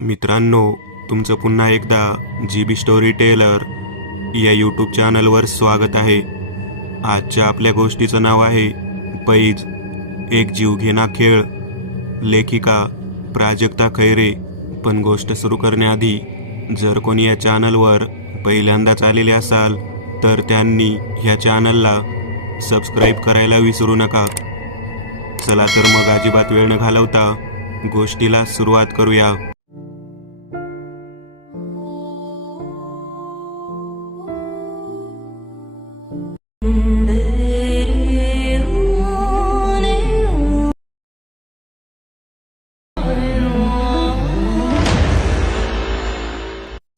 मित्रांनो, तुमचं पुन्हा एकदा GB स्टोरी टेलर या यूट्यूब चॅनलवर स्वागत आहे. आजच्या आपल्या गोष्टीचं नाव आहे पैज, एक जीवघेणा खेळ. लेखिका प्राजक्ता खैरे. पण गोष्ट सुरू करण्याआधी जर कोणी या चॅनलवर पहिल्यांदाच आलेले असाल तर त्यांनी ह्या चॅनलला सबस्क्राईब करायला विसरू नका. चला तर मग अजिबात वेळ न घालवता गोष्टीला सुरुवात करूया.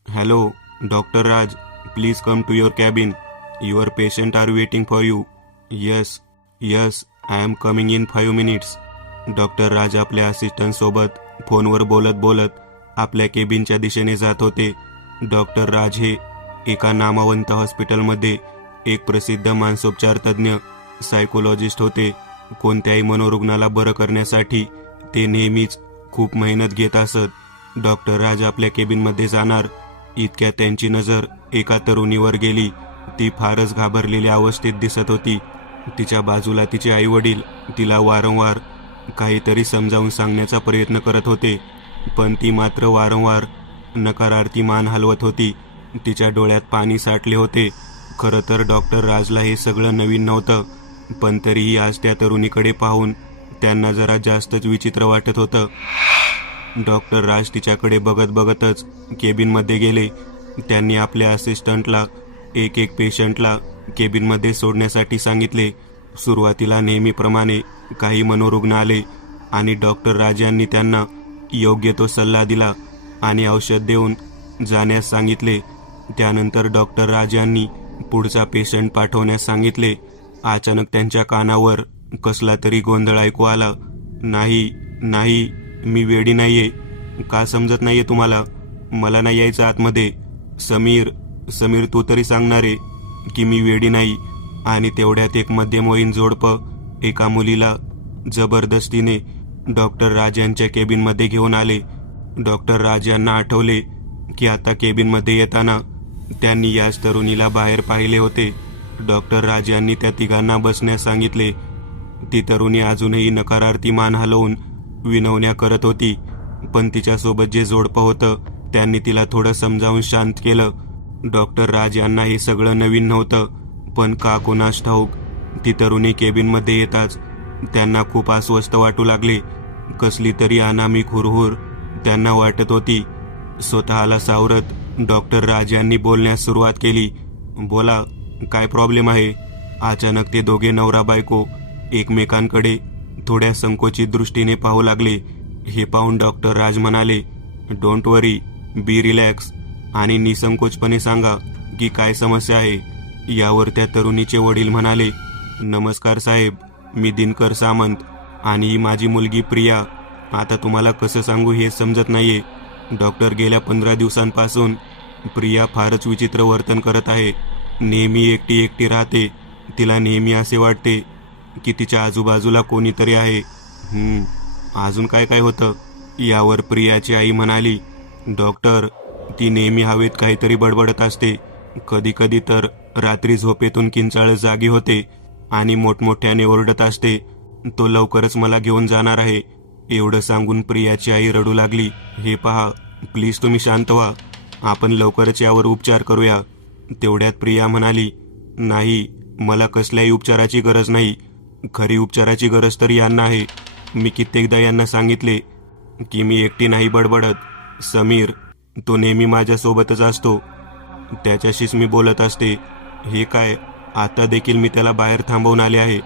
Hello doctor Raj, please come to your cabin. Your patient are waiting for you. Yes yes, I am coming in 5 minutes. Doctor Raj आपल्या असिस्टंटसोबत फोनवर बोलत बोलत आपल्या केबिनच्या दिशेने जात होते. डॉक्टर राज हे एका नामवंत हॉस्पिटलमध्ये एक प्रसिद्ध मानसोपचार तज्ज्ञ सायकोलॉजिस्ट होते. कोणत्याही मनोरुग्णाला बरं करण्यासाठी ते नेहमीच खूप मेहनत घेत असत. डॉक्टर राज आपल्या केबिनमध्ये जाणार इतक्यात त्यांची नजर एका तरुणीवर गेली. ती फारच घाबरलेल्या अवस्थेत दिसत होती. तिच्या बाजूला तिचे आईवडील तिला वारंवार काहीतरी समजावून सांगण्याचा प्रयत्न करत होते, पण ती मात्र वारंवार नकारार्थी मान हलवत होती. तिच्या डोळ्यात पाणी साठले होते. खरं तर डॉक्टर राजला हे सगळं नवीन नव्हतं, पण तरीही आज त्या तरुणीकडे पाहून त्यांना जरा जास्तच विचित्र वाटत होतं. डॉक्टर राज तिच्याकडे बघत बघतच केबिनमध्ये गेले. त्यांनी आपल्या असिस्टंटला एक एक पेशंटला केबिनमध्ये सोडण्यासाठी सांगितले. सुरुवातीला नेहमीप्रमाणे काही मनोरुग्ण आले आणि डॉक्टर राज यांनी त्यांना योग्य तो सल्ला दिला आणि औषध देऊन जाण्यास सांगितले. त्यानंतर डॉक्टर राज यांनी पुढचा पेशंट पाठवण्यास सांगितले. अचानक त्यांच्या कानावर कसला तरी गोंधळ ऐकू आला. नाही नाही, मी वेडी नाहीये. का समजत नाहीये तुम्हाला? मला नाही यायचं आतमध्ये. समीर समीर, तू तरी सांगणार आहे की मी वेडी नाही. आणि तेवढ्यात एक मध्यमवयीन जोडपं एका मुलीला जबरदस्तीने डॉक्टर राज यांच्या केबिनमध्ये घेऊन आले. डॉक्टर राज यांना आठवले की आता केबिनमध्ये येताना त्यांनी याच तरुणीला बाहेर पाहिले होते. डॉक्टर राज यांनी त्या तिघांना बसण्यास सांगितले. ती तरुणी अजूनही नकारार्थी मान हलवून विनवण्या करत होती, पण तिच्यासोबत जे जोडपं होतं त्यांनी तिला थोडं समजावून शांत केलं. डॉक्टर राज यांना हे सगळं नवीन नव्हतं, पण का कोणास ठाऊक ती तरुणी केबिनमध्ये येताच त्यांना खूप अस्वस्थ वाटू लागले. कसली तरी अनामी हुरहुर त्यांना वाटत होती. स्वतःला सावरत डॉक्टर राज यांनी बोलण्यास सुरुवात केली. बोला, काय प्रॉब्लेम आहे? अचानक ते दोघे नवरा बायको एकमेकांकडे थोड्या संकोचित दृष्टीने पाहू लागले. हे पाहून डॉक्टर राज म्हणाले, डोंट वरी, बी रिलॅक्स आणि निसंकोचपणे सांगा की काय समस्या आहे. यावर त्या तरुणीचे वडील म्हणाले, नमस्कार साहेब, मी दिनकर सामंत आणि ही माझी मुलगी प्रिया. आता तुम्हाला कसं सांगू हे समजत नाहीये. डॉक्टर, गेल्या 15 दिवसांपासून प्रिया फारच विचित्र वर्तन करत आहे. नेहमी एकटी एकटी राहते. तिला नेहमी असे वाटते की तिच्या आजूबाजूला कोणीतरी आहे. अजून काय काय होतं? यावर प्रियाची आई म्हणाली, डॉक्टर, ती नेहमी हवेत काहीतरी बडबडत असते. कधी कधी तर रात्री झोपेतून किंचाळत जागी होते आणि मोठमोठ्याने ओरडत असते, तो लवकरच मला घेऊन जाणार आहे. एवढं सांगून प्रियाची आई रडू लागली. हे पहा, प्लीज तुम्ही शांत व्हा. आपण लवकरच यावर उपचार करूया. तेवढ्यात प्रिया म्हणाली, नाही, मला कसल्याही उपचाराची गरज नाही. खरी उपचाराची गरज तर यांना आहे. मी कित्येकदा यांना सांगितले की मी एकटी नाही बडबडत. समीर, तो नेहमी माझ्यासोबतच असतो. त्याच्याशीच मी बोलत असते. हे काय, आता देखील मी त्याला बाहेर थांबवून आले आहे.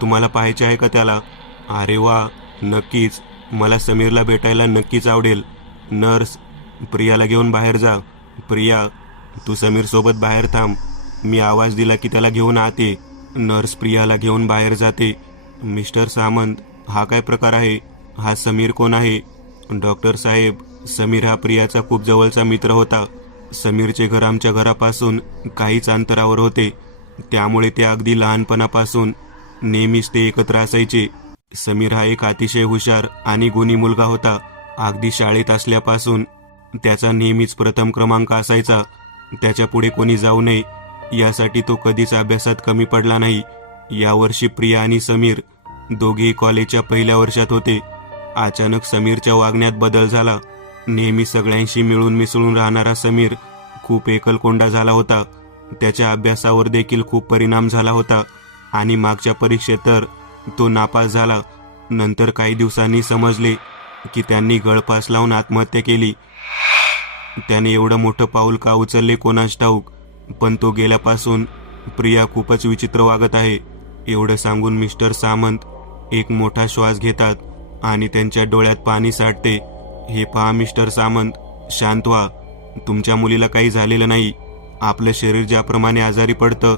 तुम्हाला पाहायचे आहे का त्याला? अरे वा, नक्कीच. मला समीरला भेटायला नक्कीच आवडेल. नर्स, प्रियाला घेऊन बाहेर जा. प्रिया, तू समीरसोबत बाहेर थांब. मी आवाज दिला की त्याला घेऊन आत ये. नर्स प्रियाला घेऊन बाहेर जाते. मिस्टर सामंत, हा काय प्रकार आहे? हा समीर कोण आहे? डॉक्टर साहेब, समीर हा प्रियाचा खूप जवळचा मित्र होता. समीरचे घर आमच्या घरापासून काहीच अंतरावर होते, त्यामुळे ते अगदी लहानपणापासून नेहमीच ते एकत्र असायचे. समीर हा एक अतिशय हुशार आणि गुणी मुलगा होता. अगदी शाळेत असल्यापासून त्याचा नेहमीच प्रथम क्रमांक असायचा. त्याच्या पुढे कोणी जाऊ नये यासाठी तो कधीच अभ्यासात कमी पडला नाही. यावर्षी प्रिया आणि समीर दोघेही कॉलेजच्या पहिल्या वर्षात होते. अचानक समीरच्या वागण्यात बदल झाला. नेहमी सगळ्यांशी मिळून मिसळून राहणारा समीर खूप एकलकोंडा झाला होता. त्याच्या अभ्यासावर देखील खूप परिणाम झाला होता आणि मागच्या परीक्षेत तर तो नापास झाला. नंतर काही दिवसांनी समजले की त्यांनी गळफास लावून आत्महत्या केली. त्याने एवढं मोठं पाऊल का उचलले कोणास ठाऊक, पण तो गेल्यापासून प्रिया खूपच विचित्र वागत आहे. एवढं सांगून मिस्टर सामंत एक मोठा श्वास घेतात आणि त्यांच्या डोळ्यात पाणी साठते. हे पहा मिस्टर सामंत, शांत व्हा. तुमच्या मुलीला काही झालेलं नाही. आपलं शरीर ज्याप्रमाणे आजारी पडतं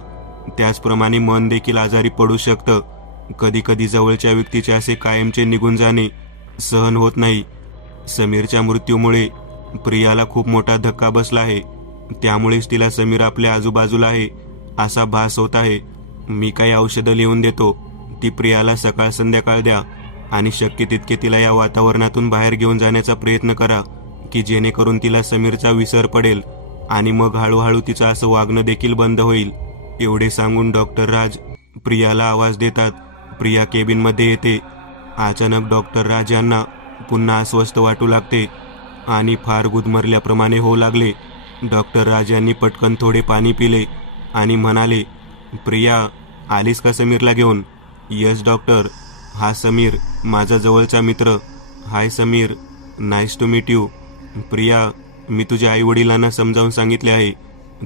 त्याचप्रमाणे मन देखील आजारी पडू शकतं. कधी कधी जवळच्या व्यक्तीचे असे कायमचे निघून जाणे सहन होत नाही. समीरच्या मृत्यूमुळे प्रियाला खूप मोठा धक्का बसला आहे. त्यामुळेच तिला समीर आपल्या आजूबाजूला आहे असा भास होत आहे. मी काही औषधं लिहून देतो. ती प्रियाला सकाळ संध्याकाळ द्या आणि शक्य तितके तिला या वातावरणातून बाहेर घेऊन जाण्याचा प्रयत्न करा की जेणेकरून तिला समीरचा विसर पडेल आणि मग हळूहळू तिचं असं वागणं देखील बंद होईल. एवढे सांगून डॉक्टर राज प्रियाला आवाज देतात. प्रिया केबिनमध्ये येते. अचानक डॉक्टर राज यांना पुन्हा अस्वस्थ वाटू लागते आणि फार गुदमरल्याप्रमाणे होऊ लागले. डॉक्टर राज यांनी पटकन थोडे पाणी पिले आणि म्हणाले, प्रिया, आलीस का समीरला घेऊन? Yes doctor. हा समीर, माझा जवळचा मित्र. Hi Sameer, nice to meet you. Priya, मी तुझ्या आईवडिलांना समजावून सांगितले आहे.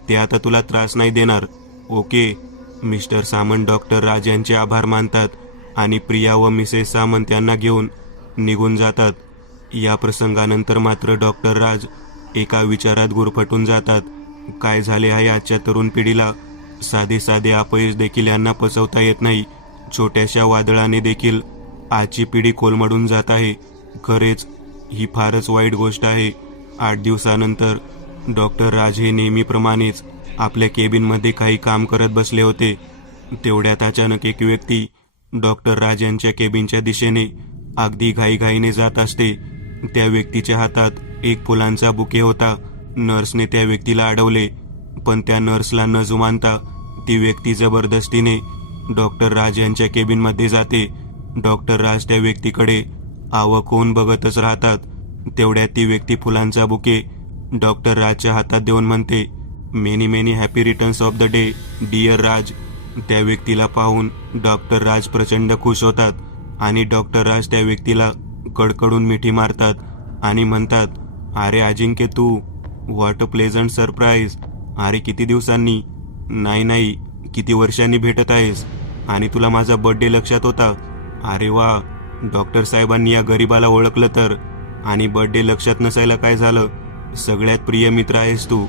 ते आता तुला त्रास नाही देणार. ओके. मिस्टर सामंत डॉक्टर राज यांचे आभार मानतात आणि प्रिया व मिसेस सामंत यांना घेऊन निघून जातात. या प्रसंगानंतर मात्र डॉक्टर राज एका विचारात गुरफटून जातात. काय झाले आहे आजच्या तरुण पिढीला? साधे साधे अपयश देखील यांना पचवता येत नाही. छोट्याशा वादळाने देखील आजची पिढी कोलमडून जात आहे. खरेच ही फारच वाईट गोष्ट आहे. 8 दिवसानंतर डॉक्टर राज हे नेहमीप्रमाणेच आपल्या केबिनमध्ये काही काम करत बसले होते. तेवढ्यात अचानक एक व्यक्ती डॉक्टर राज यांच्या केबिनच्या दिशेने अगदी घाईघाईने जात असते. त्या व्यक्तीच्या हातात एक फुलांचा बुके होता. नर्सने त्या व्यक्तीला अडवले, पण त्या नर्सला न जुमानता ती व्यक्ती जबरदस्तीने डॉक्टर राज यांच्या केबिनमध्ये जाते. डॉक्टर राज त्या व्यक्तीकडे आवाक होऊन बघतच राहतात. तेवढ्यात ती व्यक्ती फुलांचा बुके डॉक्टर राजच्या हातात देऊन म्हणते, many many happy returns of the day dear Raj. त्या व्यक्तीला पाहून डॉक्टर राज प्रचंड खुश होतात आणि डॉक्टर राज त्या व्यक्तीला कडकडून मिठी मारतात आणि म्हणतात, अरे अजिंक्य, तू, व्हॉट अ प्लेझंट सरप्राईज. अरे किती दिवसांनी, नाही किती वर्षांनी भेटत आहेस आणि तुला माझा बर्थडे लक्षात होता. अरे वा, डॉक्टर साहेबांनी या गरीबाला ओळखलं तर. आणि बर्थडे लक्षात नसायला काय झालं? सगळ्यात प्रिय मित्र आहेस तू.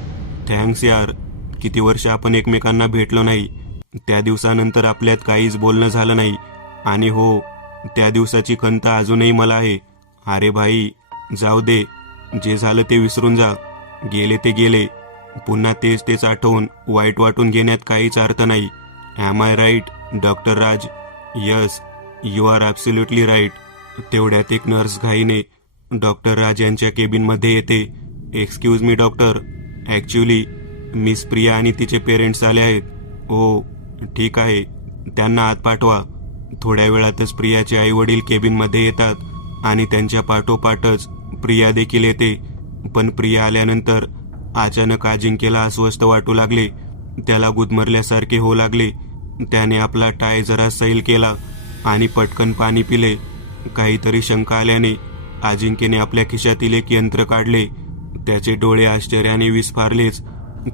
थँक्स यार. किती वर्ष आपण एकमेकांना भेटलो नाही. त्या दिवसानंतर आपल्यात काहीच बोलणं झालं नाही. आणि हो, त्या दिवसाची खंत अजूनही मला आहे. अरे भाई, जाऊ दे. जे झालं ते विसरून जा. गेले ते गेले. पुन्हा तेच आठवून वाईट वाटून घेण्यात काहीच अर्थ नाही. Am I right doctor Raj? Yes, you are absolutely right. तेवढ्यात एक नर्स घाईने डॉक्टर राज यांच्या केबिनमध्ये येते. Excuse me doctor, actually miss Priya आणि तिचे पेरेंट्स आले आहेत. ओ ठीक आहे, त्यांना आत पाठवा. थोड्या वेळातच प्रियाचे आईवडील केबिनमध्ये येतात आणि त्यांच्या पाठोपाठच प्रिया देखील येते. पण प्रिया आल्यानंतर अचानक अजिंक्यला अस्वस्थ वाटू लागले. त्याला गुदमरल्यासारखे होऊ लागले. त्याने आपला टाय जरा सैल केला आणि पटकन पाणी पिले. काहीतरी शंका आल्याने अजिंक्यने आपल्या खिशातील एक यंत्र काढले. त्याचे डोळे आश्चर्याने विस्फारलेच,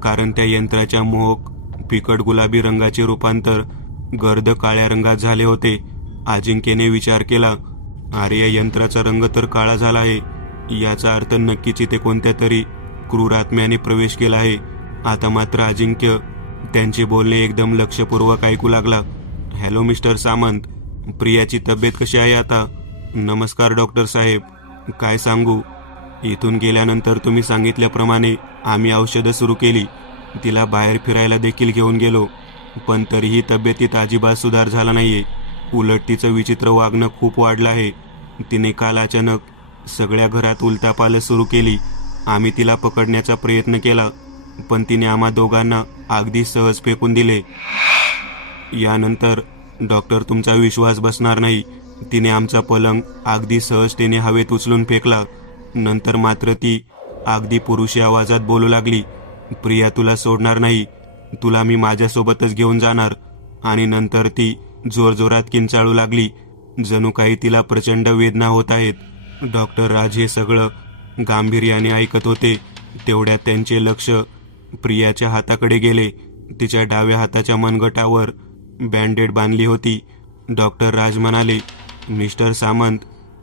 कारण त्या यंत्राच्या मोहक फिकट गुलाबी रंगाचे रूपांतर गर्द काळ्या रंगात झाले होते. अजिंक्यने विचार केला, अरे या यंत्राचा रंग तर काळा झाला आहे. याचा अर्थ नक्कीच इथे कोणत्या तरी क्रूर आत्म्याने प्रवेश केला आहे. आता मात्र अजिंक्य त्यांचे बोलणे एकदम लक्षपूर्वक ऐकू लागला. हॅलो मिस्टर सामंत, प्रियाची तब्येत कशी आहे आता? नमस्कार डॉक्टर साहेब, काय सांगू. इथून गेल्यानंतर तुम्ही सांगितल्याप्रमाणे आम्ही औषधं सुरू केली. तिला बाहेर फिरायला देखील घेऊन गेलो, पण तरीही तब्येतीत अजिबात सुधार झाला नाहीये. उलट तिचं विचित्र वागणं खूप वाढलं आहे. तिने काल अचानक सगळ्या घरात उलथापालथ सुरू केली. आम्ही तिला पकडण्याचा प्रयत्न केला, पण तिने आम्हा दोघांना अगदी सहज फेकून दिले. यानंतर डॉक्टर, तुमचा विश्वास बसणार नाही, तिने आमचा पलंग अगदी सहजतेने हवेत उचलून फेकला. नंतर मात्र ती अगदी पुरुषी आवाजात बोलू लागली, प्रिया तुला सोडणार नाही, तुला मी माझ्यासोबतच घेऊन जाणार. आणि नंतर ती जोरजोरात किंचाळू लागली, जणू काही तिला प्रचंड वेदना होत आहेत. डॉक्टर राज हे सगळं गांभीर्याने ऐकत होते. तेवढ्यात त्यांचे लक्ष प्रियाच्या हाताकडे गेले. तिच्या डाव्या हाताच्या मनगटावर बँडेड बांधली होती. डॉक्टर राज म्हणाले, मिस्टर सामंत,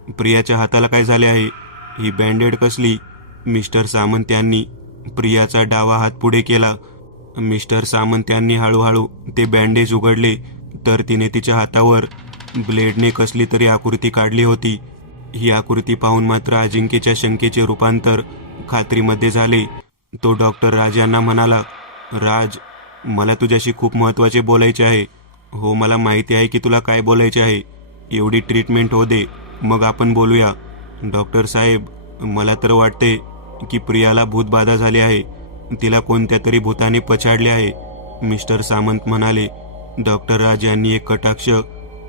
प्रियाच्या हाताला काय झाले आहे? ही बँडेड कसली? मिस्टर सामंत यांनी प्रियाचा डावा हात पुढे केला. मिस्टर सामंत यांनी हळूहळू ते बँडेज उघडले तर तिने तिच्या हातावर ब्लेडने कसली तरी आकृती काढली होती. ही आकृती पाहून मात्र अजिंक्यच्या शंकेचे रूपांतर खात्रीमध्ये झाले. तो डॉक्टर राज यांना म्हणाला, राज, मला तुझ्याशी खूप महत्त्वाचे बोलायचे आहे. हो, मला माहिती आहे की तुला काय बोलायचे आहे. एवढी ट्रीटमेंट हो दे, मग आपण बोलूया. डॉक्टर साहेब, मला तर वाटते की प्रियाला भूतबाधा झाली आहे. तिला कोणत्या तरी भूताने पछाडले आहे, मिस्टर सामंत म्हणाले. डॉक्टर राज यांनी एक कटाक्ष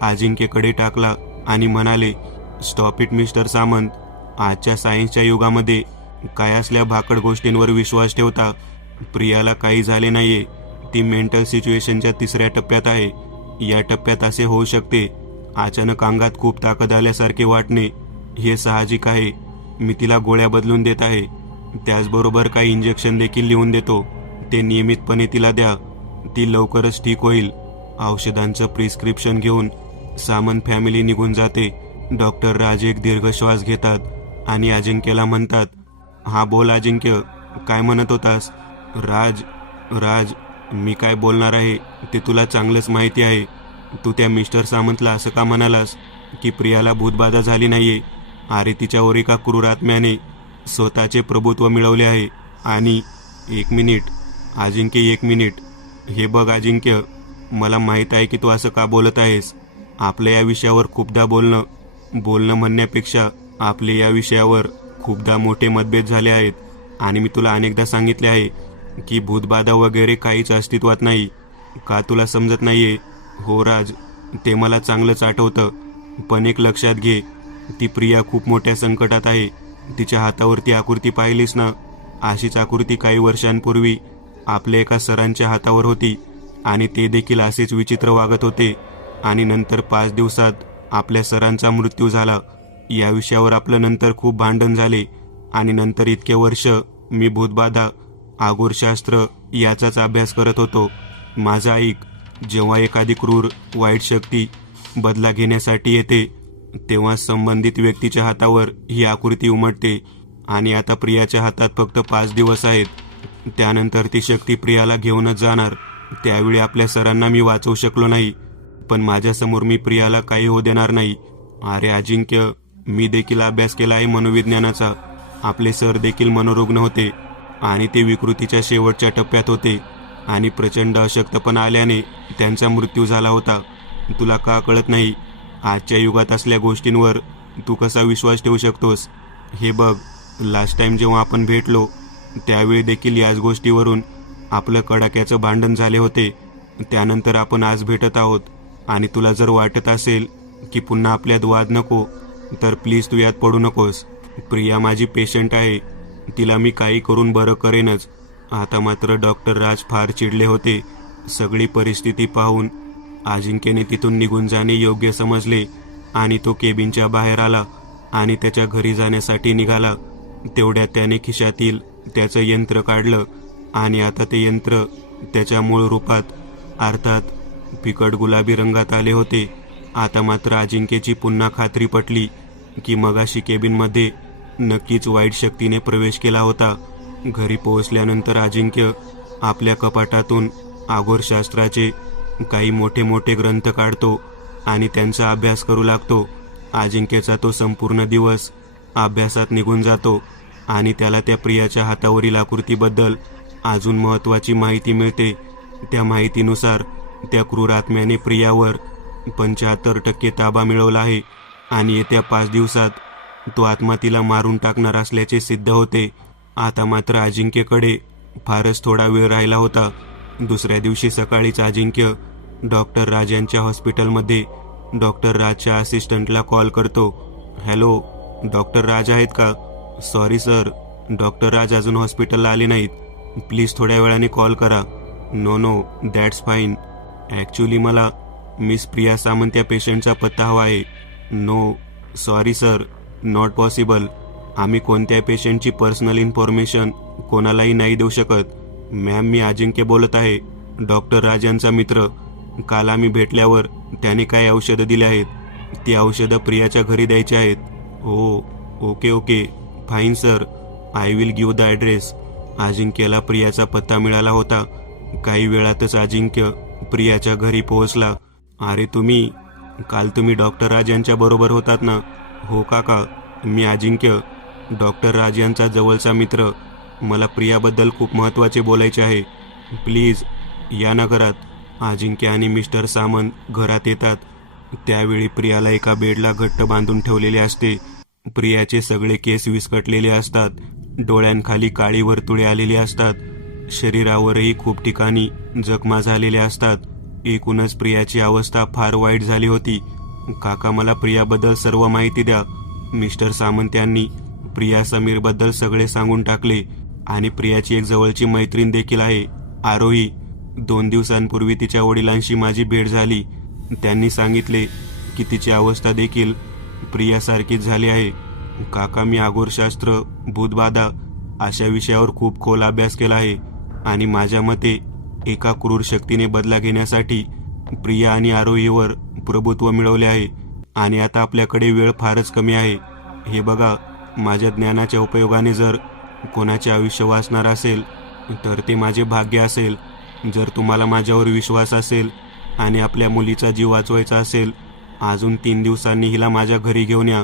अजिंक्यकडे टाकला आणि म्हणाले, स्टॉप इट मिस्टर सामंत. आजच्या सायन्सच्या युगामध्ये काय असल्या भाकड गोष्टींवर विश्वास ठेवता? प्रियाला काही झाले नाहीये. ती मेंटल सिच्युएशनच्या 3ऱ्या टप्प्यात आहे. या टप्प्यात असे होऊ शकते, अचानक अंगात खूप ताकद आल्यासारखे वाटणे, हे साहजिक आहे. मी तिला गोळ्या बदलून देत आहे, त्याचबरोबर काही इंजेक्शन देखील लिहून देतो. ते नियमितपणे तिला द्या, ती लवकरच ठीक होईल. औषधांचं प्रिस्क्रिप्शन घेऊन सामंत फॅमिली निघून जाते. डॉक्टर राज एक दीर्घ श्वास घेतात आणि अजिंक्यला म्हणतात, हा बोल अजिंक्य, काय म्हणत होतास? राज, राज, मी काय बोलणार आहे ते तुला चांगलंच माहिती आहे. तू त्या मिस्टर सामंतला असं का म्हणालास की प्रियाला भूतबाधा झाली नाहीये? अरे, तिच्यावर एका क्रूर आत्म्याने स्वतःचे प्रभुत्व मिळवले आहे. आणि 1 मिनिट अजिंक्य, 1 मिनिट. हे बघ अजिंक्य, मला माहीत आहे की तू असं का बोलत आहेस. आपल्या या विषयावर खूपदा बोलणं म्हणण्यापेक्षा आपले या विषयावर खूपदा मोठे मतभेद झाले आहेत. आणि मी तुला अनेकदा सांगितले आहे की भूतबाधा वगैरे काहीच अस्तित्वात नाही. का तुला समजत नाहीये? हो राज, ते मला चांगलंच आठवतं, पण एक लक्षात घे, ती प्रिया खूप मोठ्या संकटात आहे. तिच्या हातावरती आकृती पाहिलीस ना? अशीच आकृती काही वर्षांपूर्वी आपल्या एका सरांच्या हातावर होती आणि ते देखील असेच विचित्र वागत होते. आणि नंतर 5 दिवसात आपल्या सरांचा मृत्यू झाला. या विषयावर आपलं नंतर खूप भांडण झाले आणि नंतर इतके वर्ष मी भूतबाधा, आगोरशास्त्र याचाच अभ्यास करत होतो. माझा ऐक, जेव्हा एखादी क्रूर वाईट शक्ती बदला घेण्यासाठी येते तेव्हा संबंधित व्यक्तीच्या हातावर ही आकृती उमटते. आणि आता प्रियाच्या हातात फक्त 5 दिवस आहेत. त्यानंतर ती शक्ती प्रियाला घेऊनच जाणार. त्यावेळी आपल्या सरांना मी वाचवू शकलो नाही, पण माझ्यासमोर मी प्रियाला काही होऊ देणार नाही. अरे अजिंक्य, मी देखील अभ्यास केला आहे मनोविज्ञानाचा. आपले सर देखील मनोरुग्ण होते आणि ते विकृतीच्या शेवटच्या टप्प्यात होते आणि प्रचंड अशक्तपणा आल्याने त्यांचा मृत्यू झाला होता. तुला का कळत नाही? आजच्या युगात असल्या गोष्टींवर तू कसा विश्वास ठेवू शकतोस? हे बघ, लास्ट टाइम जेव्हा आपण भेटलो त्यावेळी देखील याच गोष्टीवरून आपलं कडाक्याचं भांडण झाले होते. त्यानंतर आपण आज भेटत आहोत आणि तुला जर वाटत असेल की पुन्हा आपल्यात वाद नको, तर प्लीज तू यात पडू नकोस. प्रिया माझी पेशंट आहे, तिला मी काही करून बरं करेनच. आता मात्र डॉक्टर राज फार चिडले होते. सगळी परिस्थिती पाहून अजिंक्यने तिथून निघून जाणे योग्य समजले आणि तो केबिनच्या बाहेर आला आणि त्याच्या घरी जाण्यासाठी निघाला. तेवढ्यात त्याने खिशातील त्याचं यंत्र काढलं आणि आता ते यंत्र त्याच्या मूळ रूपात, अर्थात फिकट गुलाबी रंगात आले होते. आता मात्र अजिंक्यची पुन्हा खात्री पटली की मगाशी केबिनमध्ये नक्कीच वाईट शक्तीने प्रवेश केला होता. घरी पोहोचल्यानंतर अजिंक्य आपल्या कपाटातून आगोरशास्त्राचे काही मोठे मोठे ग्रंथ काढतो आणि त्यांचा अभ्यास करू लागतो. अजिंक्यचा तो संपूर्ण दिवस अभ्यासात निघून जातो आणि त्याला त्या प्रियाच्या हातावरील आकृतीबद्दल अजून महत्त्वाची माहिती मिळते. त्या माहितीनुसार त्या क्रूर आत्म्याने प्रियावर 75% ताबा मिळवला आहे आणि येत्या 5 दिवसात तो आत्मा तिला मारून टाकणार असल्याचे सिद्ध होते. आता मात्र अजिंक्यकडे फारच थोडा वेळ राहिला होता. दुसऱ्या दिवशी सकाळीच अजिंक्य डॉक्टर राज यांच्या हॉस्पिटलमध्ये डॉक्टर राजच्या असिस्टंटला कॉल करतो. हॅलो, डॉक्टर राज आहेत का? सॉरी सर, डॉक्टर राज अजून हॉस्पिटलला आले नाहीत. प्लीज थोड्या वेळाने कॉल करा. No, that's fine. ॲक्च्युली मला मिस प्रिया सामंत या पेशंटचा पत्ता हवा आहे. No, sorry sir, not possible. आम्ही कोणत्याही पेशंटची पर्सनल इन्फॉर्मेशन कोणालाही नाही देऊ शकत. मॅम, मी अजिंक्य बोलत आहे, डॉक्टर राज यांचा मित्र. काल आम्ही भेटल्यावर त्याने काही औषधं दिली आहेत. ती औषधं प्रियाच्या घरी द्यायची आहेत. Okay, fine sir, I will give the address. अजिंक्यला प्रियाचा पत्ता मिळाला होता. काही वेळातच अजिंक्य प्रियाच्या घरी पोहोचला. अरे काल तुम्ही डॉक्टर राज यांच्या बरोबर होतात ना? हो काका, मी अजिंक्य, डॉक्टर राज यांचा जवळचा मित्र. मला प्रियाबद्दल खूप महत्त्वाचे बोलायचे आहे. प्लीज या ना घरात. अजिंक्य आणि मिस्टर सामंत घरात येतात. त्यावेळी प्रियाला एका बेडला घट्ट बांधून ठेवलेले असते. प्रियाचे सगळे केस विस्कटलेले असतात. डोळ्यांखाली काळी वर्तुळे आलेली असतात. शरीरावरही खूप ठिकाणी जखमा झालेल्या असतात. एकूणच प्रियाची अवस्था फार वाईट झाली होती. काका, मला प्रियाबद्दल सर्व माहिती द्या. मिस्टर सामंत यांनी प्रिया समीरबद्दल सगळे सांगून टाकले. आणि प्रियाची एक जवळची मैत्रीण देखील आहे, आरोही. 2 दिवसांपूर्वी तिच्या वडिलांशी माझी भेट झाली. त्यांनी सांगितले की तिची अवस्था देखील प्रियासारखीच झाली आहे. काका, मी आगोरशास्त्र, भूतबाधा अशा विषयावर खूप खोल अभ्यास केला आहे. आणि माझ्या मते एका क्रूर शक्तीने बदला घेण्यासाठी प्रिया आणि आरोहीवर प्रभुत्व मिळवले आहे. आणि आता आपल्याकडे वेळ फारच कमी आहे. हे बघा, माझ्या ज्ञानाच्या उपयोगाने जर कोणाचे आयुष्य वाचणार असेल तर ते माझे भाग्य असेल. जर तुम्हाला माझ्यावर विश्वास असेल आणि आपल्या मुलीचा जीव वाचवायचा असेल, अजून 3 दिवसांनी हिला माझ्या घरी घेऊन या.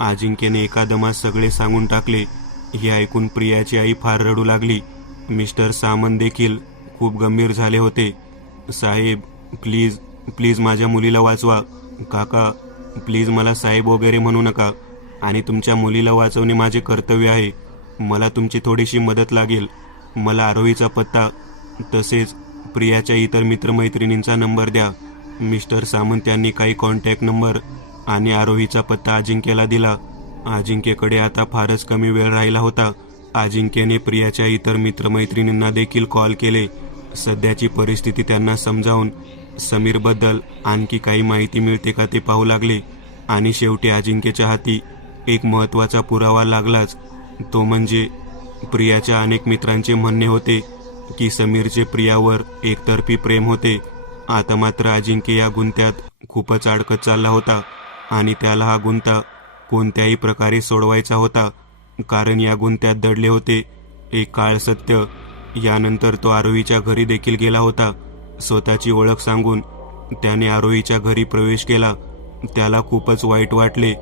अजिंक्यने एका दमात सगळे सांगून टाकले. हे ऐकून प्रियाची आई फार रडू लागली. मिस्टर सामंत देखील खूप गंभीर झाले होते. साहेब, प्लीज माझ्या मुलीला वाचवा. काका, प्लीज मला साहेब वगैरे म्हणू नका. आणि तुमच्या मुलीला वाचवणे माझे कर्तव्य आहे. मला तुमची थोडीशी मदत लागेल. मला आरोहीचा पत्ता तसेच प्रियाच्या इतर मित्रमैत्रिणींचा नंबर द्या. मिस्टर सामंत यांनी काही कॉन्टॅक्ट नंबर आणि आरोहीचा पत्ता अजिंक्यला दिला. अजिंक्यकडे आता फारच कमी वेळ राहिला होता. अजिंक्यने प्रियाच्या इतर मित्रमैत्रिणींना देखील कॉल केले. सध्याची परिस्थिती त्यांना समजावून समीरबद्दल आणखी काही माहिती मिळते का ते पाहू लागले. आणि शेवटी अजिंक्यच्या हाती एक महत्त्वाचा पुरावा लागलाच. तो म्हणजे प्रियाच्या अनेक मित्रांचे म्हणणे होते की समीरचे प्रियावर एकतर्फी प्रेम होते. आता मात्र अजिंक्य या गुंत्यात खूपच अडकत चालला होता. आणि त्याला हा गुंता कोणत्याही प्रकारे सोडवायचा होता. कारण या गुंत्यात दडले होते एक काळ सत्य. यानंतर तो आरोहीच्या घरी देखील गेला होता. स्वतःची ओळख सांगून त्याने आरोहीच्या घरी प्रवेश केला. त्याला खूपच वाईट वाटले,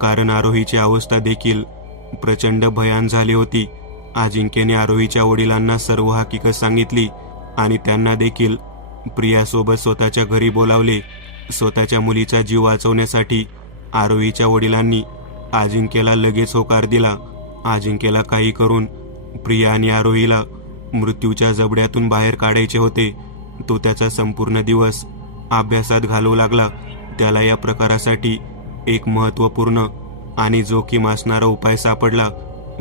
कारण आरोहीची अवस्था देखील प्रचंड भयान झाली होती. अजिंक्यने आरोहीच्या वडिलांना सर्व हकीकत सांगितली आणि त्यांना देखील प्रियासोबत स्वतःच्या घरी बोलावले. स्वतःच्या मुलीचा जीव वाचवण्यासाठी आरोहीच्या वडिलांनी अजिंक्यला लगेच होकार दिला. अजिंक्यला काही करून प्रिया आणि आरोहीला मृत्यूच्या जबड्यातून बाहेर काढायचे होते. तो त्याचा संपूर्ण दिवस अभ्यासात घालवू लागला. त्याला या प्रकारासाठी एक महत्त्वपूर्ण आणि जोखीम असणारा उपाय सापडला.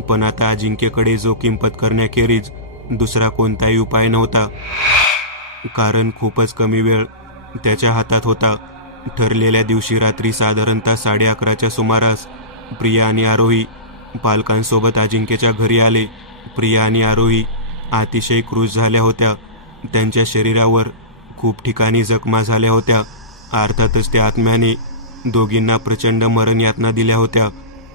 पण आता अजिंक्यकडे जोखीम पत्करण्याखेरीज दुसरा कोणताही उपाय नव्हता. कारण खूपच कमी वेळ त्याच्या हातात होता. ठरलेल्या दिवशी रात्री साधारणतः 11:30च्या सुमारास प्रिया आणि आरोही पालकांसोबत अजिंक्यच्या घरी आले. प्रिया आणि आरोही अतिशय क्रूर झाल्या होत्या. त्यांच्या शरीरावर खूप ठिकाणी जखमा झाल्या होत्या. अर्थातच त्या आत्म्याने दोघींना प्रचंड मरणयातना दिल्या होत्या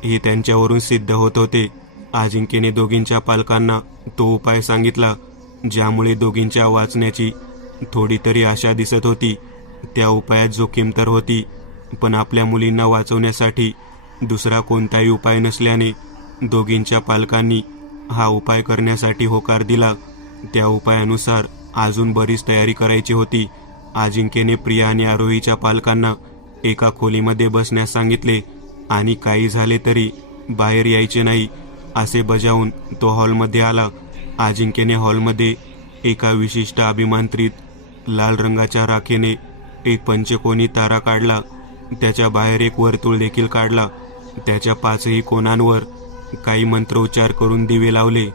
हे त्यांच्यावरून सिद्ध होत होते. अजिंक्यने दोघींच्या पालकांना तो उपाय सांगितला ज्यामुळे दोघींच्या वाचण्याची थोडी तरी आशा दिसत होती. त्या उपायात जोखीम तर होती, पण आपल्या मुलींना वाचवण्यासाठी दुसरा कोणताही उपाय नसल्याने दोघींच्या पालकांनी हा उपाय करण्यासाठी होकार दिला. त्या उपायानुसार अजून बरीच तयारी करायची होती. अजिंक्यने प्रिया आणि आरोहीच्या पालकांना एका खोलीमध्ये बसण्यास सांगितले आणि काही झाले तरी बाहेर यायचे नाही असे बजावून तो हॉलमध्ये आला. अजिंक्यने हॉलमध्ये एका विशिष्ट अभिमांत्रित लाल रंगाच्या राखेने एक पंचकोनी तारा काढला. त्याच्या बाहेर एक वर्तुळ देखील काढला. त्याच्या पाचही कोनांवर काही मंत्रोच्चार करून दिवे लावले.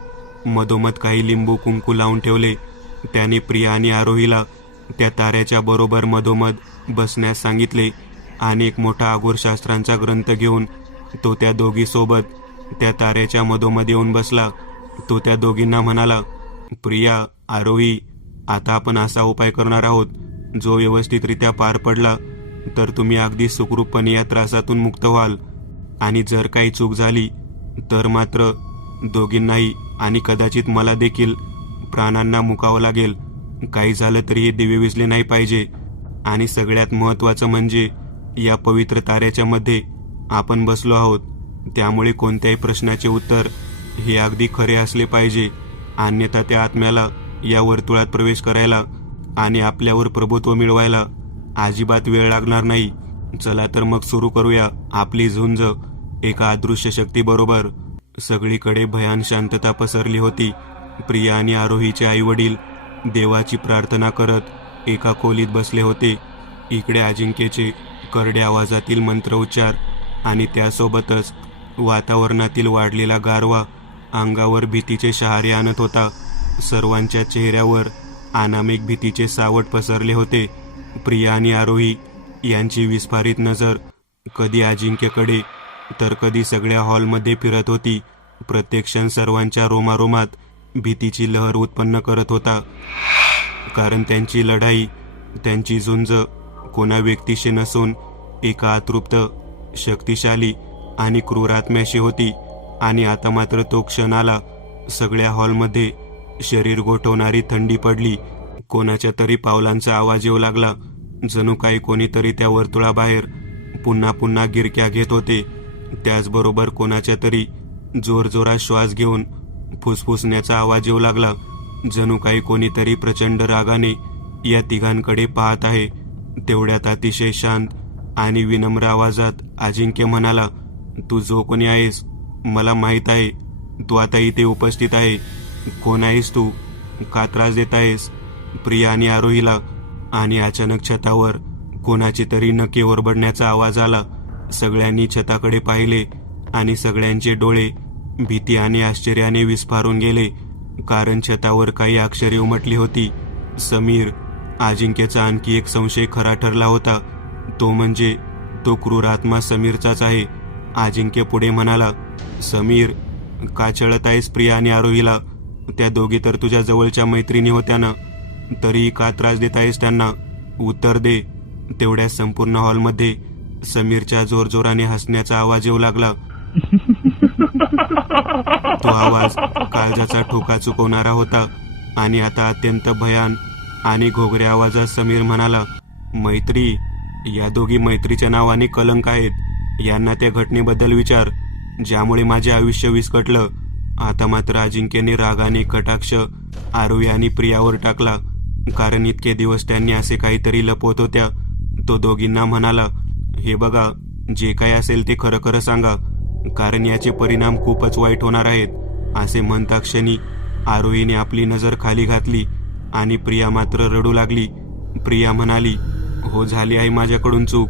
मधोमध काही लिंबू कुंकू लावून ठेवले. त्याने प्रिया आणि आरोहीला त्या ताऱ्याच्या बरोबर मधोमध बसण्यास सांगितले आणि एक मोठा आगोरशास्त्रांचा ग्रंथ घेऊन तो त्या दोघीसोबत त्या ताऱ्याच्या मधोमध येऊन बसला. तो त्या दोघींना म्हणाला, प्रिया, आरोही, आता आपण असा उपाय करणार आहोत जो व्यवस्थितरित्या पार पडला तर तुम्ही अगदी सुखरूपपणे या त्रासातून मुक्त व्हाल, आणि जर काही चूक झाली तर मात्र दोघींनाही आणि कदाचित मला देखील प्राणांना मुकावं लागेल. काही झालं तरी हे दिवे विझले नाही पाहिजे. आणि सगळ्यात महत्त्वाचं म्हणजे या पवित्र ताऱ्याच्या मध्ये आपण बसलो आहोत, त्यामुळे कोणत्याही प्रश्नाचे उत्तर हे अगदी खरे असले पाहिजे. अन्यथा त्या आत्म्याला या वर्तुळात प्रवेश करायला आणि आपल्यावर प्रभुत्व मिळवायला अजिबात वेळ लागणार नाही. चला तर मग सुरू करूया आपली झुंज एका अदृश्य शक्तीबरोबर. सगळीकडे भयान शांतता पसरली होती. प्रिया आणि आरोहीचे आईवडील देवाची प्रार्थना करत एका खोलीत बसले होते. इकडे अजिंक्यचे करड्या आवाजातील मंत्रोच्चार आणि त्यासोबतच वातावरणातील वाढलेला गारवा अंगावर भीतीचे शहारे आणत होता. सर्वांच्या चेहऱ्यावर अनामिक भीतीचे सावट पसरले होते. प्रिया आणि आरोही यांची विस्फारित नजर कधी अजिंक्यकडे तर कधी सगळ्या हॉलमध्ये फिरत होती. प्रत्येक क्षण सर्वांच्या रोमारोमात भीतीची लहर उत्पन्न करत होता, कारण त्यांची लढाई, त्यांची झुंज कोणा व्यक्तीशी नसून एका अतृप्त, शक्तिशाली आणि क्रूर आत्म्याशी होती. आणि आता मात्र तो क्षण आला. सगळ्या हॉलमध्ये शरीर गोठवणारी थंडी पडली. कोणाच्या तरी पावलांचा आवाज येऊ लागला. जणू काही कोणीतरी त्या वर्तुळाबाहेर पुन्हा पुन्हा गिरक्या घेत होते. त्याचबरोबर कोणाच्या तरी जोरजोरात श्वास घेऊन फुसफुसण्याचा आवाज येऊ लागला. जणू काही कोणीतरी प्रचंड रागाने या तिघांकडे पाहत आहे. तेवढ्यात अतिशय शांत आणि विनम्र आवाजात अजिंक्य म्हणाला, तू जो कोणी आहेस मला माहीत आहे. तू आता इथे उपस्थित आहे. कोण आहेस तू? का त्रास देत आहेस प्रिया आणि आरोहीला? आणि अचानक छतावर कोणाची तरी नखे ओरबडण्याचा आवाज आला. सगळ्यांनी छताकडे पाहिले आणि सगळ्यांचे डोळे भीती आणि आश्चर्याने विस्फारून गेले, कारण छतावर काही अक्षरे उमटली होती. समीर. अजिंक्यचा आणखी एक संशय खरा ठरला होता. तो म्हणजे तो क्रूर आत्मा समीरचाच आहे. अजिंक्य पुढे म्हणाला, समीर, का छळत आहेस प्रिया आणि आरोहीला? त्या दोघी तर तुझ्या जवळच्या मैत्रिणी होत्या ना, तरीही का त्रास देत आहेस त्यांना? उत्तर दे. तेवढ्या संपूर्ण हॉलमध्ये समीरच्या जोरजोराने हसण्याचा आवाज येऊ लागला. तो आवाज काळजाचा ठोका चुकवणारा होता. आणि आता अत्यंत भयान आणि घोगऱ्या आवाजात समीर म्हणाला, मैत्री, या दोघी मैत्रीच्या नावाने कलंक आहेत. यांना त्या घटनेबद्दल विचार ज्यामुळे माझे आयुष्य विस्कटलं. आता मात्र अजिंक्यने रागाने कटाक्ष आरोही आणि प्रियावर टाकला, कारण इतके दिवस त्यांनी असे काहीतरी लपवत होत्या. तो दोघींना म्हणाला, हे बघा, जे काही असेल ते खरं खरं सांगा, कारण याचे परिणाम खूपच वाईट होणार आहेत. असे म्हणताक्षणी आरोहीने आपली नजर खाली घातली आणि प्रिया मात्र रडू लागली. प्रिया म्हणाली, हो, झाली आहे माझ्याकडून चूक.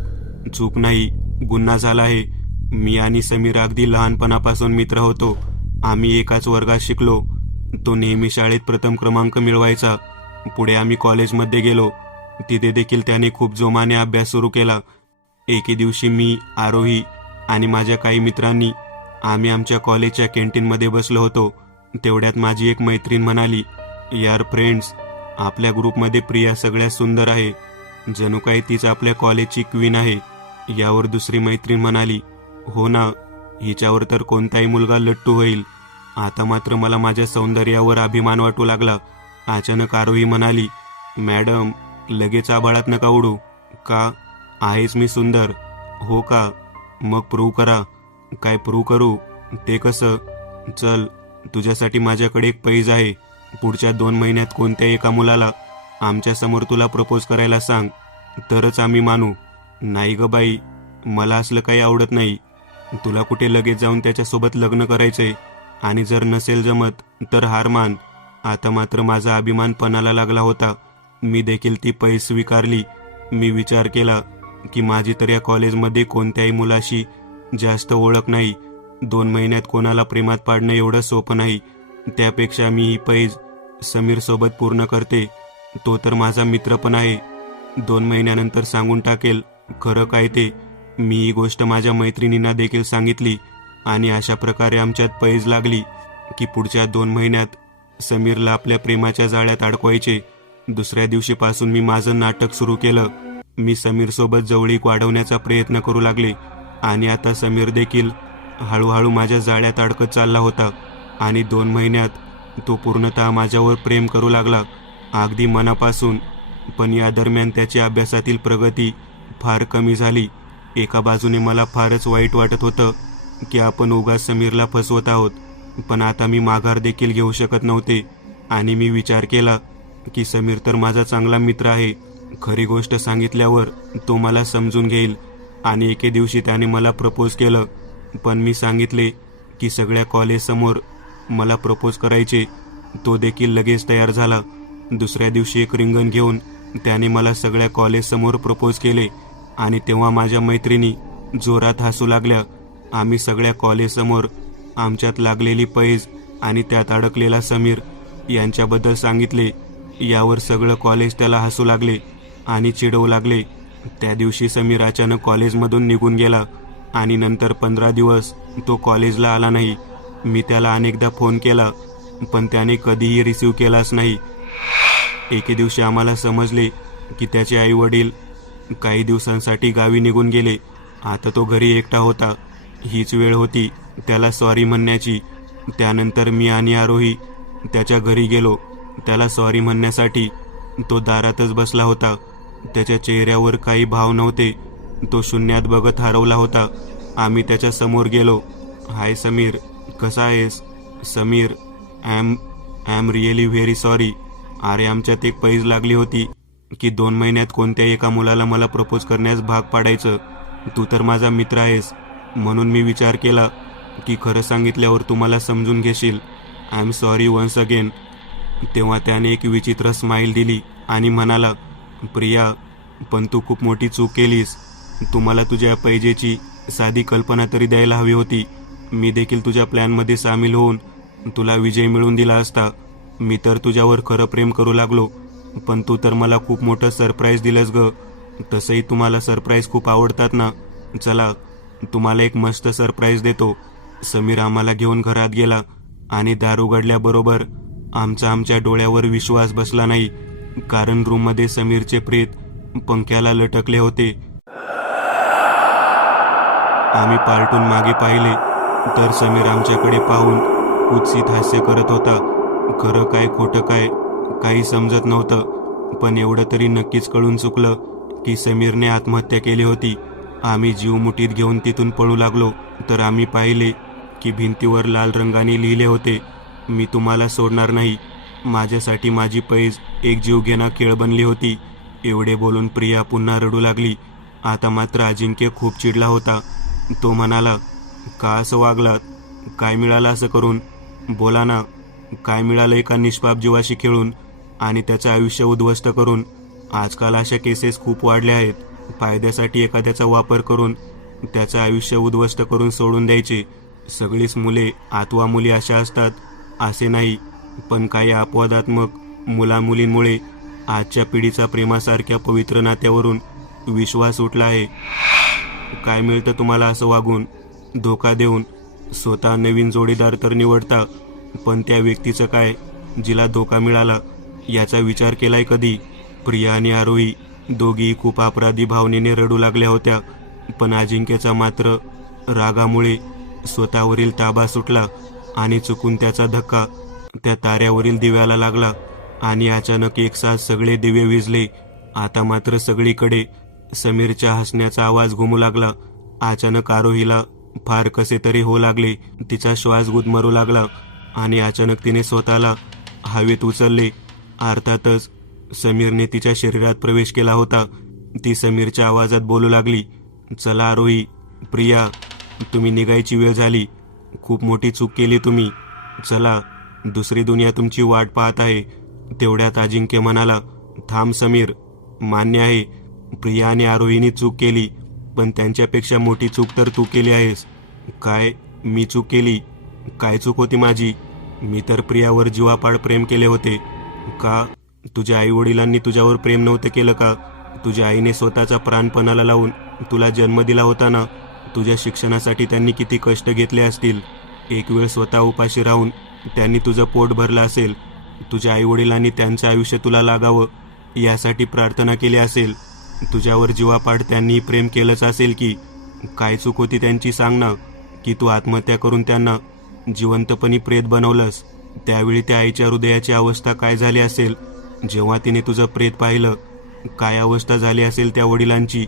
चूक नाही, गुन्हा झाला आहे. मी आणि समीर अगदी लहानपणापासून मित्र होतो. आम्ही एकाच वर्गात शिकलो. तो नेहमी शाळेत प्रथम क्रमांक मिळवायचा. पुढे आम्ही कॉलेजमध्ये गेलो. तिथे देखील त्याने खूप जोमाने अभ्यास सुरू केला. एके दिवशी मी, आरोही आणि माझ्या काही मित्रांनी आम्ही आमच्या कॉलेजच्या कॅन्टीनमध्ये बसलो होतो. तेवढ्यात माझी एक मैत्रीण म्हणाली, यार फ्रेंड्स, आपल्या ग्रुपमध्ये प्रिया सगळ्यात सुंदर आहे. जणू काही तीच आपल्या कॉलेजची क्वीन आहे. यावर दुसरी मैत्रीण म्हणाली, हो ना, हिच्यावर तर कोणताही मुलगा लट्टू होईल. आता मात्र मला माझ्या सौंदर्यावर अभिमान वाटू लागला. अचानक आरोही म्हणाली, मॅडम, लगेच आभाळात नका उडू. का? आहेच मी सुंदर? हो का? मग प्रूव्ह करा. काय प्रूव्ह करू? ते कसं? चल, तुझ्यासाठी माझ्याकडे एक पैज आहे. पुढच्या 2 महिन्यात कोणत्याही एका मुलाला आमच्या समोर तुला प्रपोज करायला सांग, तरच आम्ही मानू. नाही ग बाई, मला असलं काही आवडत नाही. तुला कुठे लगेच जाऊन त्याच्यासोबत लग्न करायचंय, आणि जर नसेल जमत तर हार मान. आता मात्र माझा अभिमान पणाला लागला होता. मी देखील ती पैस स्वीकारली. मी विचार केला की माझी तर या कॉलेजमध्ये कोणत्याही मुलाशी जास्त ओळख नाही. 2 महिन्यात कोणाला प्रेमात पाडणं एवढं सोपं नाही. त्यापेक्षा मी ही पैज समीरसोबत पूर्ण करते. तो तर माझा मित्र पण आहे. 2 महिन्यानंतर सांगून टाकेल खरं काय ते. मी ही गोष्ट माझ्या मैत्रिणींना देखील सांगितली आणि अशा प्रकारे आमच्यात पैज लागली की पुढच्या 2 महिन्यात समीरला आपल्या प्रेमाच्या जाळ्यात अडकवायचे. दुसऱ्या दिवशीपासून मी माझं नाटक सुरू केलं. मी समीरसोबत जवळीक वाढवण्याचा प्रयत्न करू लागले आणि आता समीर देखील हळूहळू माझ्या जाळ्यात अडकत चालला होता आणि 2 महिन्यात तो पूर्णतः माझ्यावर प्रेम करू लागला, अगदी मनापासून. पण या दरम्यान त्याची अभ्यासातील प्रगती फार कमी झाली. एका बाजूने मला फारच वाईट वाटत होतं की आपण उगाच समीरला फसवत आहोत, पण आता मी माघार देखील घेऊ शकत नव्हते. आणि मी विचार केला की समीर तर माझा चांगला मित्र आहे. खरी गोष्ट सांगितल्यावर तो मला समजून घेईल. आणि एके दिवशी त्याने मला प्रपोज केलं. पण मी सांगितले की सगळ्या कॉलेजसमोर मला प्रपोज करायचे. तो देखील लगेच तयार झाला. दुसऱ्या दिवशी एक रिंगण घेऊन त्याने मला सगळ्या कॉलेजसमोर प्रपोज केले आणि तेव्हा माझ्या मैत्रिणी जोरात हसू लागल्या. आम्ही सगळ्या कॉलेजसमोर आमच्यात लागलेली पैज आणि त्यात अडकलेला समीर यांच्याबद्दल सांगितले. यावर सगळं कॉलेज त्याला हसू लागले आणि चिडवू लागले. त्या दिवशी समीर अचानक कॉलेजमधून निघून गेला आणि नंतर 15 दिवस तो कॉलेजला आला नाही. मी त्याला अनेकदा फोन केला पण त्याने कधीही रिसीव केलाच नाही. एके दिवशी आम्हाला समजले की त्याचे आई वडील काही दिवसांसाठी गावी निघून गेले. आता तो घरी एकटा होता. हीच वेळ होती त्याला सॉरी म्हणण्याची. त्यानंतर मी आणि आरोही त्याच्या घरी गेलो. त्याला सॉरी म्हणण्यासाठी. तो दारातच बसला होता. त्याच्या चेहऱ्यावर काही भाव नव्हते. तो शून्यात बघत हरवला होता. आम्ही त्याच्या समोर गेलो. हाय समीर, कसा आहेस? Sameer, I am really very sorry. अरे आमच्यात एक पैज लागली होती की 2 महिन्यात कोणत्याही एका मुलाला मला प्रपोज करण्यास भाग पाडायचं. तू तर माझा मित्र आहेस, म्हणून मी विचार केला की खरं सांगितल्यावर तू मला समजून घेशील. I am sorry once again. तेव्हा त्याने एक विचित्र स्माईल दिली आणि म्हणाला, प्रिया, पण तू खूप मोठी चूक केलीस. तू मला तुझ्या पैजेची साधी कल्पना तरी द्यायला हवी होती. मी देखील तुझ्या प्लॅनमध्ये सामील होऊन तुला विजय मिळवून दिला असता. मी तर तुझ्यावर खरं प्रेम करू लागलो, पण तू तर मला खूप मोठं सरप्राईज दिलंस ग. तसंही तुम्हाला सरप्राईज खूप आवडतात ना. चला, तुम्हाला एक मस्त सरप्राईज देतो. समीर आम्हाला घेऊन घरात गेला आणि दार उघडल्याबरोबर आमच्या डोळ्यावर विश्वास बसला नाही, कारण रूममध्ये समीरचे प्रेत पंख्याला लटकले होते. आम्ही पालटून मागे पाहिले तर समीर आमच्याकडे पाहून कुत्सित हास्य करत होता. खरं काय खोटं काय काही समजत नव्हतं, पण एवढं तरी नक्कीच कळून चुकलं की समीरने आत्महत्या केली होती. आम्ही जीव मुठीत घेऊन तिथून पळू लागलो तर आम्ही पाहिले की भिंतीवर लाल रंगाने लिहिले होते, मी तुम्हाला सोडणार नाही. माझ्यासाठी माझी पैज एक जीवघेणा खेळ बनली होती. एवढे बोलून प्रिया पुन्हा रडू लागली. आता मात्र अजिंक्य खूप चिडला होता. तो म्हणाला, का असं वागलात? काय मिळालं असं करून? बोला ना, काय मिळालं एका निष्पाप जीवाशी खेळून आणि त्याचं आयुष्य उद्ध्वस्त करून? आजकाल अशा केसेस खूप वाढल्या आहेत. फायद्यासाठी एखाद्याचा वापर करून त्याचं आयुष्य उद्ध्वस्त करून सोडून द्यायचे. सगळीच मुले अथवा मुली अशा असतात असे नाही, पण काही अपवादात्मक मुलामुलींमुळे आजच्या पिढीचा प्रेमासारख्या पवित्र नात्यावरून विश्वास उठला आहे. काय मिळतं तुम्हाला असं वागून, धोका देऊन? स्वतः नवीन जोडीदार तर निवडता, पण त्या व्यक्तीचं काय जिला धोका मिळाला याचा विचार केलाय कधी? प्रिया आणि आरोही दोघीही खूप अपराधी भावनेने रडू लागल्या होत्या, पण अजिंक्यचा मात्र रागामुळे स्वतःवरील ताबा सुटला आणि चुकून त्याचा धक्का त्या ताऱ्यावरील दिव्याला लागला आणि अचानक एकसाथ सगळे दिवे विझले. आता मात्र सगळीकडे समीरच्या हसण्याचा आवाज घुमू लागला. अचानक आरोहीला फार कसे तरी होऊ लागले. तिचा श्वास गुदमरू लागला आणि अचानक तिने स्वतःला हवेत उचलले. अर्थातच समीरने तिच्या शरीरात प्रवेश केला होता. ती समीरच्या आवाजात बोलू लागली, चला आरोही, प्रिया, तुम्ही निघायची वेळ झाली. खूप मोठी चूक केली तुम्ही. चला, दुसरी दुनिया तुमची वाट पाहत आहे. तेवढ्यात अजिंक्य म्हणाला, थांब समीर, मान्य आहे प्रिया आणि आरोहीने चूक केली, पण त्यांच्यापेक्षा मोठी चूक तर तू केली आहेस. काय? मी चूक केली? काय चूक होती माझी? मी तर प्रियावर जीवापाड प्रेम केले होते. का? तुझ्या आईवडिलांनी तुझ्यावर प्रेम नव्हतं केलं का? तुझ्या आईने स्वतःचा प्राणपणाला लावून तुला जन्म दिला होता ना. तुझ्या शिक्षणासाठी त्यांनी किती कष्ट घेतले असतील. एक वेळ स्वतः उपाशी राहून त्यांनी तुझं पोट भरलं असेल. तुझ्या आईवडिलांनी त्यांचं आयुष्य तुला लागावं यासाठी प्रार्थना केली असेल. तुझ्यावर जीवापाड त्यांनी प्रेम केलंच असेल की. काय चूक होती त्यांची सांग ना, की तू आत्महत्या करून त्यांना जिवंतपणी प्रेत बनवलंस. त्यावेळी त्या आईच्या हृदयाची अवस्था काय झाली असेल जेव्हा तिने तुझं प्रेत पाहिलं. काय अवस्था झाली असेल त्या वडिलांची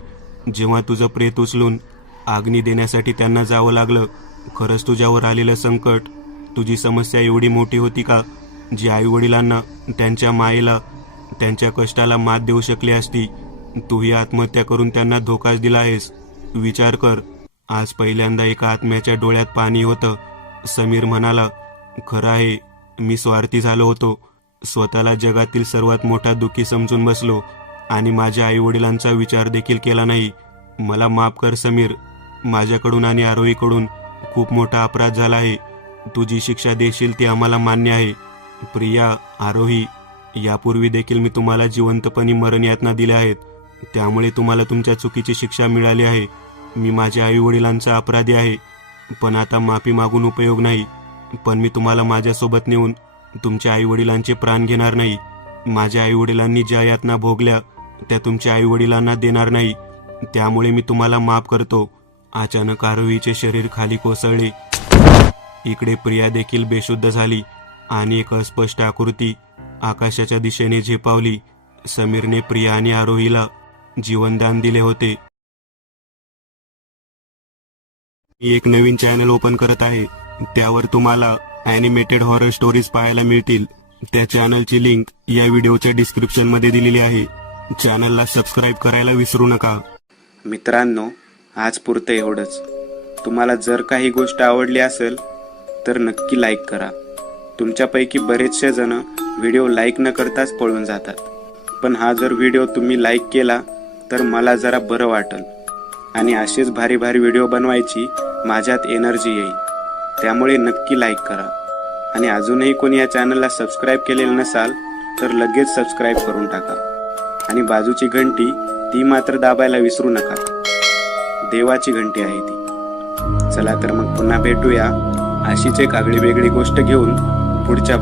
जेव्हा तुझं प्रेत उचलून अग्नी देण्यासाठी त्यांना जावं लागलं. खरंच तुझ्यावर आलेलं संकट, तुझी समस्या एवढी मोठी होती का, जी आईवडिलांना, त्यांच्या मायेला, त्यांच्या कष्टाला मात देऊ शकली असती. तूही आत्महत्या करून त्यांना धोकाच दिला आहेस. विचार कर. आज पहिल्यांदा एका आत्म्याच्या डोळ्यात पाणी होतं. समीर म्हणाला, खरं आहे, मी स्वार्थी झालो होतो. स्वतःला जगातील सर्वात मोठा दुःखी समजून बसलो आणि माझ्या आईवडिलांचा विचार देखील केला नाही. मला माफ कर समीर. माझ्याकडून आणि आरोहीकडून खूप मोठा अपराध झाला आहे. तू जी शिक्षा देशील ती आम्हाला मान्य आहे. प्रिया, आरोही, यापूर्वी देखील मी तुम्हाला जिवंतपणी मरणयातना दिल्या आहेत. त्यामुळे तुम्हाला तुमच्या चुकीची शिक्षा मिळाली आहे. मी माझ्या आईवडिलांचा अपराधी आहे, पण आता माफी मागून उपयोग नाही. पण मी तुम्हाला माझ्यासोबत नेऊन तुमच्या आईवडिलांचे प्राण घेणार नाही. माझ्या आईवडिलांनी ज्या यातना भोगल्या त्या तुमच्या आईवडिलांना देणार नाही. त्यामुळे मी तुम्हाला माफ करतो. अचानक आरोहीचे शरीर खाली कोसळले. इकडे प्रिया देखील बेशुद्ध झाली आणि एक अस्पष्ट आकृती आकाशाच्या दिशेने झेपावली. समीरने प्रिया आणि आरोहीला जीवनदान दिले होते. मी एक नवीन चॅनल ओपन करत आहे. त्यावर तुम्हाला ॲनिमेटेड हॉरर स्टोरीज पाहायला मिळतील. त्या चॅनलची लिंक या व्हिडिओच्या डिस्क्रिप्शन मध्ये दिलेली आहे. चॅनलला सबस्क्राईब करायला विसरू नका. मित्रांनो, आज पुरतं एवढंच. तुम्हाला जर काही गोष्ट आवडली असेल तर नक्की लाईक करा. तुमच्यापैकी बरेचसे जण व्हिडिओ लाईक न करताच पळून जातात, पण हा जर व्हिडिओ तुम्ही लाईक केला तर मला जरा बरं वाटेल आणि असेच भारी भारी व्हिडिओ बनवायची माझ्यात एनर्जी येईल. त्यामुळे नक्की लाईक करा आणि अजूनही कोणी या चॅनलला सबस्क्राईब केलेलं नसाल तर लगेच सबस्क्राईब करून टाका आणि बाजूची घंटी ती मात्र दाबायला विसरू नका. देवाची घंटी आहे ती. चला तर मग पुन्हा भेटूया अशीच एक आगळी वेगळी गोष्ट घेऊन पुढच्या